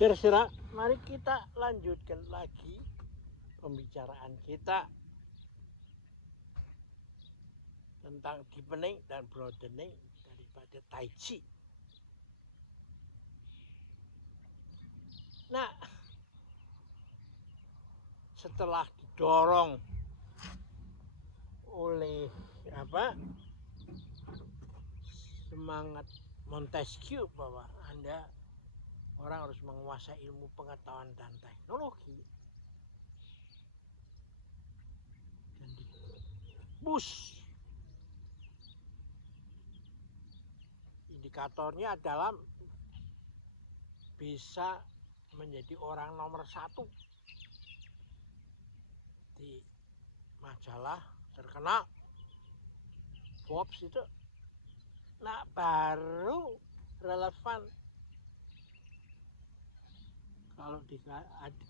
Saudara-saudara, mari kita lanjutkan lagi pembicaraan kita tentang deepening dan broadening daripada Tai Chi. Nah, setelah didorong oleh semangat Montesquieu bahwa Anda orang harus menguasai ilmu pengetahuan dan teknologi, dan di-push indikatornya adalah bisa menjadi orang nomor 1 di majalah terkenal Forbes itu. Nah, baru relevan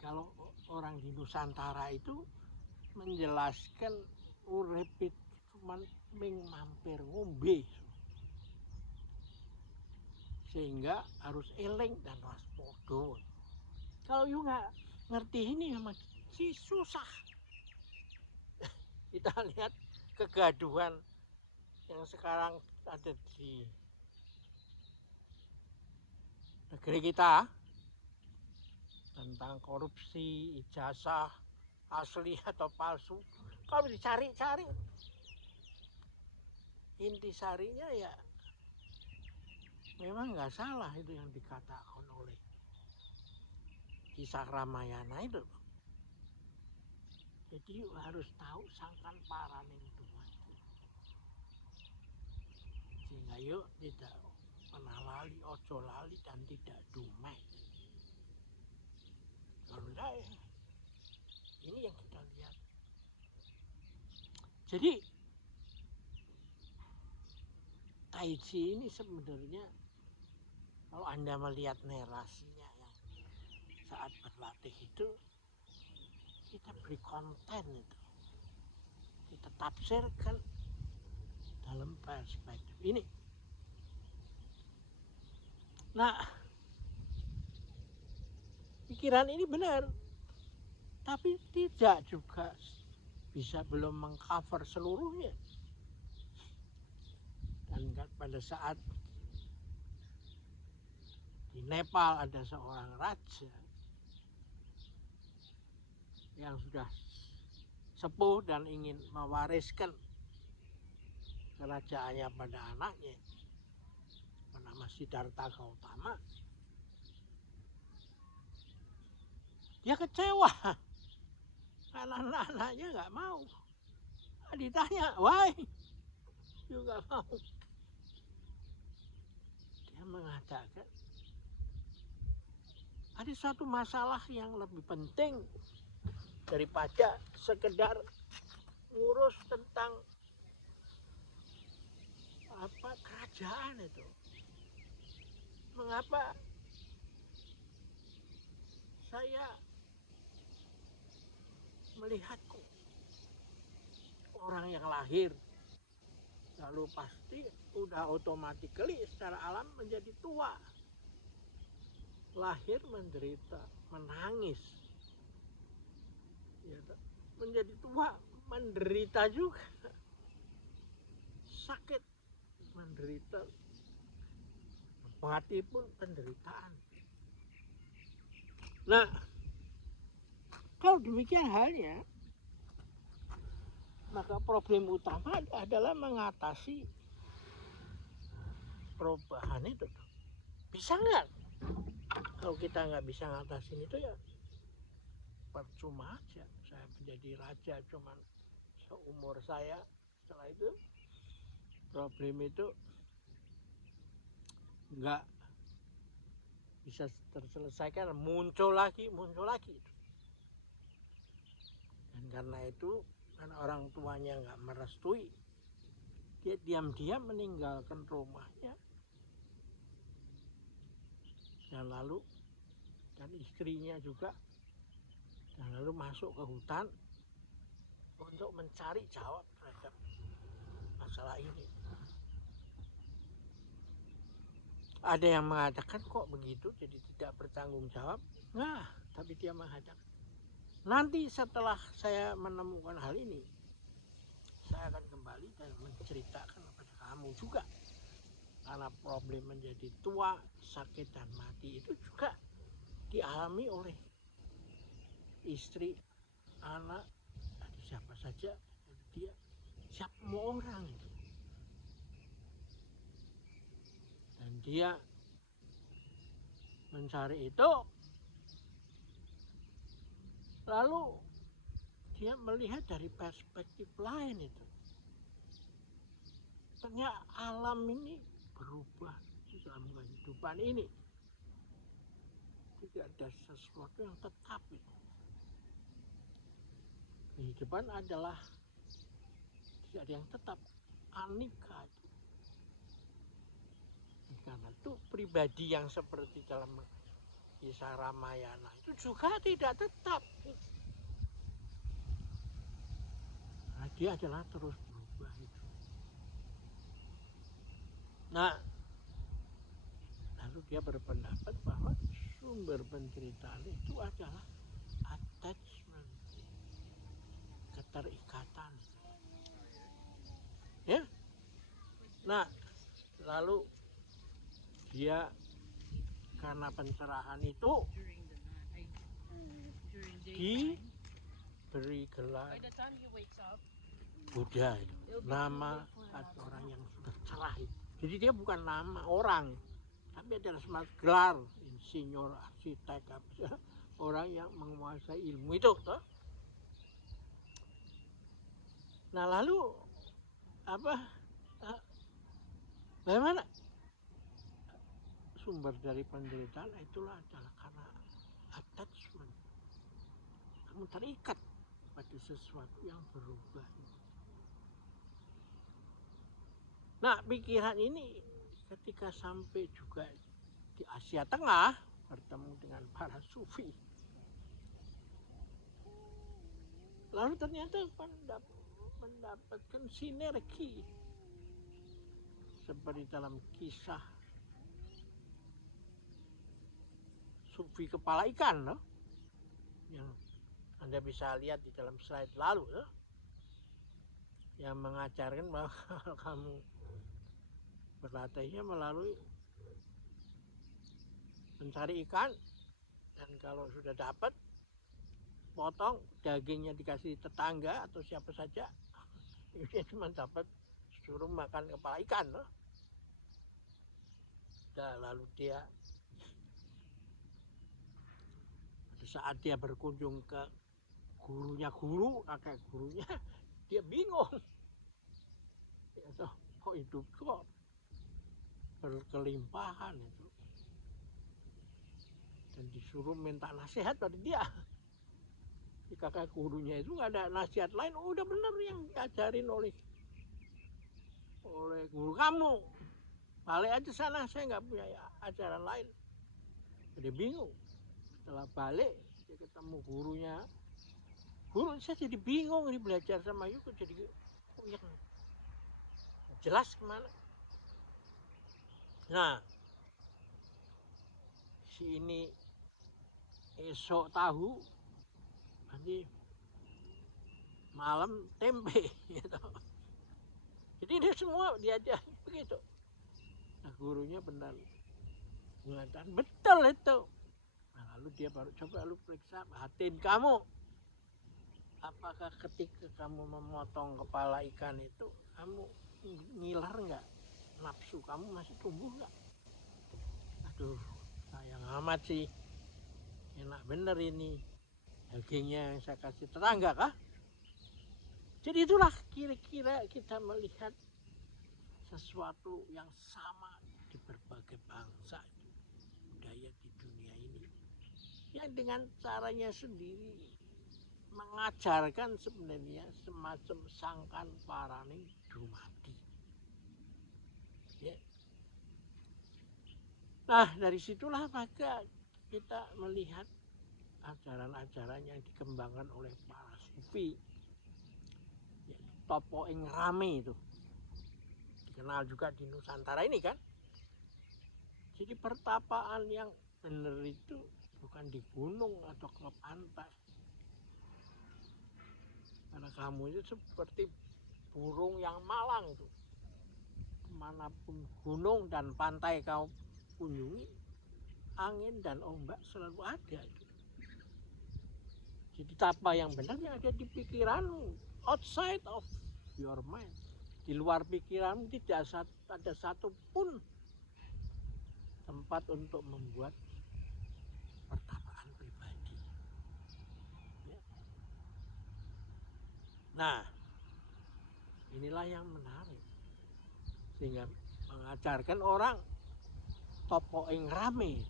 kalau orang di Nusantara itu menjelaskan urip itu cuman ming mampir ngombe, sehingga harus eling dan waspada. Kalau you nggak ngerti ini memang sih susah. Kita lihat kegaduhan yang sekarang ada di negeri kita tentang korupsi, ijazah asli atau palsu. Kalau dicari-cari intisarinya ya memang nggak salah itu yang dikatakan oleh kisah Ramayana itu. Jadi harus tahu sangkan paraning dumadi, sehingga yuk tidak pernah lali, ojo lali, dan tidak dumeh. Kalau enggak ya, ini yang kita lihat. Jadi Tai Chi ini sebenarnya kalau Anda melihat narasinya yang saat berlatih itu, kita beri konten itu, kita tafsirkan dalam perspektif ini. Nah, pikiran ini benar, tapi tidak juga bisa belum mengcover seluruhnya. Dan pada saat di Nepal ada seorang raja yang sudah sepuh dan ingin mewariskan kerajaannya pada anaknya bernama Siddhartha Gautama. Dia kecewa karena anak-anaknya nggak mau. Ditanya, why you nggak mau? Dia mengatakan ada suatu masalah yang lebih penting daripada sekedar ngurus tentang kerajaan itu. Mengapa saya melihatku orang yang lahir lalu pasti udah otomatikali secara alam menjadi tua, lahir menderita, menangis, ya, menjadi tua menderita juga, sakit menderita, mati pun penderitaan. Nah, kalau demikian halnya, maka problem utama adalah mengatasi perubahan itu. Bisa nggak? Kalau kita nggak bisa ngatasin itu ya percuma aja. Saya menjadi raja cuman seumur saya. Setelah itu problem itu nggak bisa terselesaikan, muncul lagi. Dan karena itu, karena orang tuanya nggak merestui, dia diam-diam meninggalkan rumahnya dan istrinya juga, dan lalu masuk ke hutan untuk mencari jawab terhadap masalah ini. Ada yang mengatakan kok begitu jadi tidak bertanggung jawab. Nah, tapi dia mengatakan nanti setelah saya menemukan hal ini, saya akan kembali dan menceritakan kepada kamu juga. Karena problem menjadi tua, sakit dan mati itu juga dialami oleh istri, anak, siapa saja. Dia siapa orang itu. Dan dia mencari itu, lalu dia melihat dari perspektif lain itu. Ternyata alam ini berubah di dalam kehidupan ini. Tidak ada sesuatu yang tetap itu. Kehidupan adalah tidak ada yang tetap, anika itu. Karena itu pribadi yang seperti dalam kisah Ramayana itu juga tidak tetap. Nah, dia adalah terus berubah itu. Nah, lalu dia berpendapat bahwa sumber penderitaan itu adalah attachment, keterikatan. Ya, nah lalu dia karena pencerahan itu diberi gelar Buddha itu. Nama atau orang yang sudah cerah itu. Jadi dia bukan nama orang, tapi adalah semacam gelar insinyur, arsitek, orang yang menguasai ilmu itu. Toh? Nah lalu apa? Bagaimana? Sumber dari penderitaan itulah adalah karena attachment. Kamu terikat pada sesuatu yang berubah. Nah, pikiran ini ketika sampai juga di Asia Tengah bertemu dengan para sufi. Lalu ternyata mendapatkan sinergi seperti dalam kisah sufi kepala ikan, loh, yang Anda bisa lihat di dalam slide lalu, loh, yang mengajarkan bahwa kamu berlatihnya melalui mencari ikan, dan kalau sudah dapat potong dagingnya dikasih tetangga atau siapa saja, dia cuma dapat suruh makan kepala ikan, loh. Nah, lalu dia saat dia berkunjung ke kakek gurunya, dia bingung. Kok hidup kok berkelimpahan itu, dan disuruh minta nasihat pada dia. Di kakak gurunya itu nggak ada nasihat lain, udah bener yang diajarin oleh guru kamu, balik aja sana, saya nggak punya ajaran lain. Jadi bingung. Setelah balik dia ketemu gurunya, guru saya jadi bingung ini belajar sama Yuko, jadi kok yang jelas kemana. Nah, si ini esok tahu, nanti malam tempe gitu. Jadi dia semua diajar begitu. Nah, gurunya benar mengatakan betul itu. Nah, lalu dia baru coba lu periksa batin kamu. Apakah ketika kamu memotong kepala ikan itu kamu ngiler nggak? Nafsu kamu masih tumbuh nggak? Aduh, sayang amat sih. Enak bener ini. Dagingnya yang saya kasih tetangga kah? Jadi itulah kira-kira kita melihat sesuatu yang sama di berbagai bangsa budaya di dunia ini, yang dengan caranya sendiri mengajarkan sebenarnya semacam sangkan paraning dumadi. Ya. Nah, dari situlah maka kita melihat ajaran-ajaran yang dikembangkan oleh para sufi, ya, Topo ing Rame itu dikenal juga di Nusantara ini kan. Jadi pertapaan yang benar itu bukan di gunung atau ke pantai. Karena kamu itu seperti burung yang malang tuh. Kemanapun gunung dan pantai kau kunjungi, angin dan ombak selalu ada. Jadi tapa yang benar yang ada di pikiranmu, outside of your mind. Di luar pikiranmu tidak ada satupun tempat untuk membuat pertapaan pribadi. Ya. Nah, inilah yang menarik. Sehingga mengajarkan orang topo ing rame.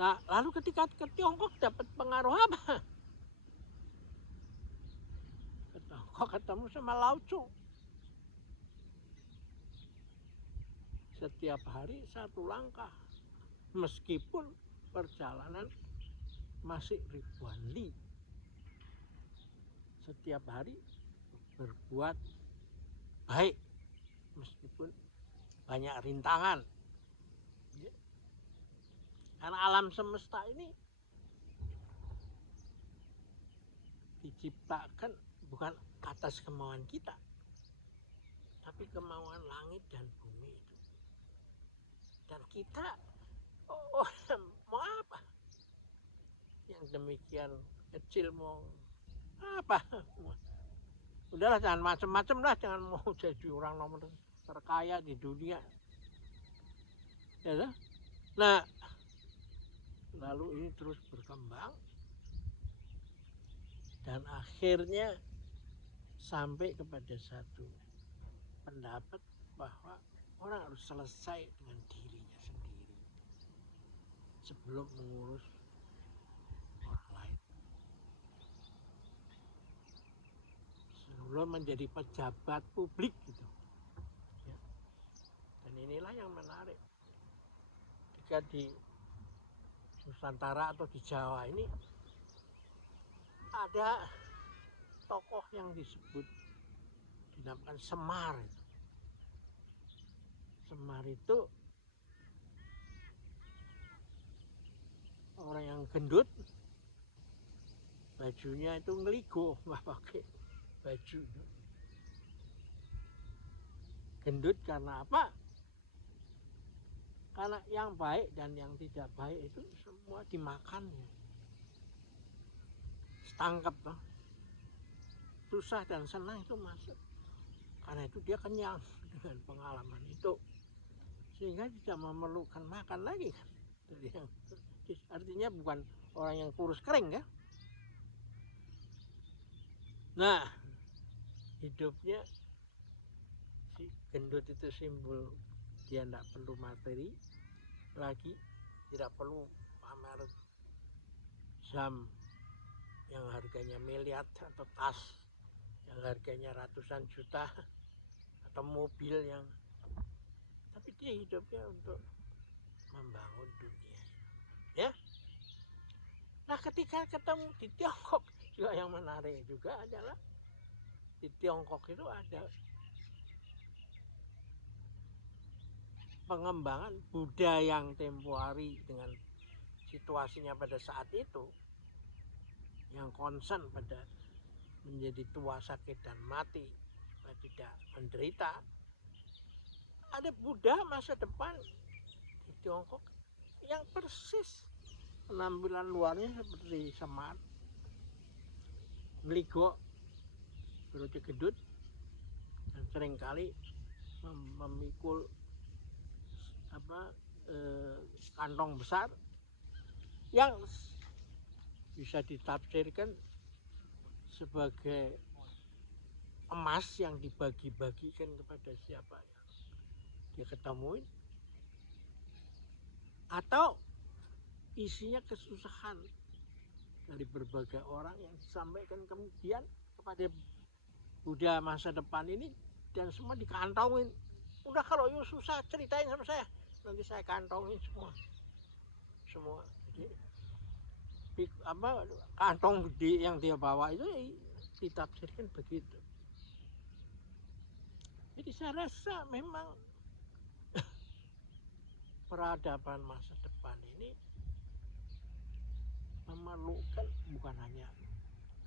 Nah, lalu ketika ke Tiongkok dapat pengaruh apa? Ke Tiongkok ketemu sama Lao Tzu. Setiap hari satu langkah. Meskipun perjalanan masih ribuan li. Setiap hari berbuat baik. Meskipun banyak rintangan. Karena alam semesta ini diciptakan bukan atas kemauan kita, tapi kemauan langit dan bumi itu. Dan kita mau apa? Yang demikian kecil mau apa? Udahlah jangan macam-macam lah, jangan mau jadi orang nomor terkaya di dunia. Ya, nah, lalu ini terus berkembang dan akhirnya sampai kepada satu pendapat bahwa orang harus selesai dengan dirinya sendiri sebelum mengurus orang lain. Sebelum menjadi pejabat publik gitu. Ya. Dan inilah yang menarik. Jika di Nusantara atau di Jawa ini ada tokoh yang disebut dinamakan Semar. Semar itu orang yang gendut, bajunya itu ngeligo, nggak pakai baju. Gendut karena apa? Karena yang baik dan yang tidak baik itu semua dimakan. Setangkap toh. Susah dan senang itu masuk. Karena itu dia kenyang dengan pengalaman itu. Sehingga tidak memerlukan makan lagi. Artinya bukan orang yang kurus kering ya. Nah, hidupnya si gendut itu simbol dia tidak perlu materi lagi, tidak perlu pamer jam yang harganya miliar atau tas yang harganya ratusan juta atau mobil yang, tapi dia hidupnya untuk membangun dunia ya. Nah, ketika ketemu di Tiongkok juga yang menarik juga adalah di Tiongkok itu ada pengembangan Buddha yang tempo hari dengan situasinya pada saat itu, yang concern pada menjadi tua, sakit dan mati, tidak menderita. Ada Buddha masa depan di Tiongkok yang persis penampilan luarnya seperti Semar, ngeligo, berarti gendut, dan seringkali memikul kantong besar yang bisa ditafsirkan sebagai emas yang dibagi-bagikan kepada siapa yang dia ketemuin, atau isinya kesusahan dari berbagai orang yang disampaikan kemudian kepada Buddha masa depan ini, dan semua dikantongin. Udah, kalau you susah ceritain sama saya, nanti saya kantongin semua. Jadi kantong gede yang dia bawa itu ditafsirkan begitu. Jadi saya rasa memang peradaban masa depan ini memerlukan bukan hanya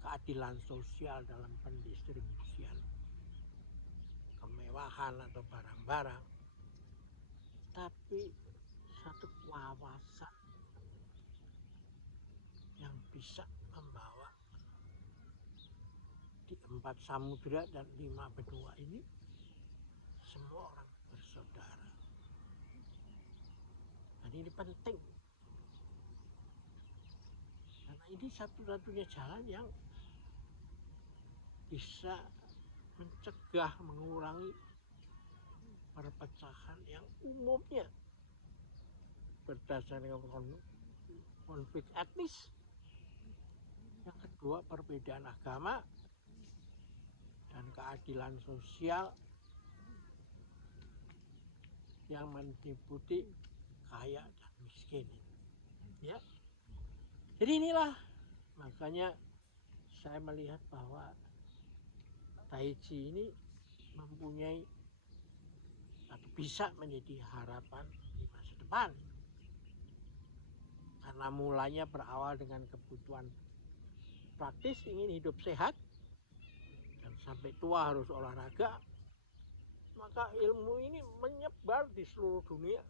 keadilan sosial dalam pendistribusian kemewahan atau barang-barang, tapi satu wawasan yang bisa membawa di 4 samudera dan 5 benua ini semua orang bersaudara. Dan ini penting, karena ini satu-satunya jalan yang bisa mencegah, mengurangi perpecahan yang umumnya berdasarkan konflik etnis. Yang kedua, perbedaan agama dan keadilan sosial yang meliputi kaya dan miskin. Ya. Jadi inilah makanya saya melihat bahwa Tai Chi ini mempunyai atau bisa menjadi harapan di masa depan. Karena mulanya berawal dengan kebutuhan praktis, ingin hidup sehat dan sampai tua harus olahraga, maka ilmu ini menyebar di seluruh dunia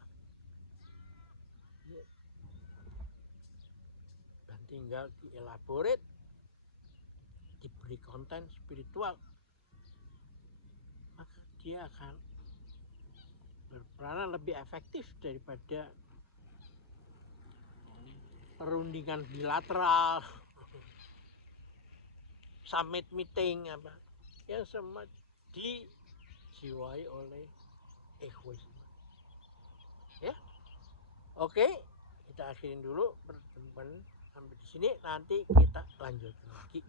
dan tinggal dielaborate, diberi konten spiritual, maka dia akan berperan lebih efektif daripada perundingan bilateral, summit meeting apa yang semua dijiwai oleh egoisme. Ya, oke, kita akhirin dulu pertemuan sampai di sini. Nanti kita lanjutkan lagi.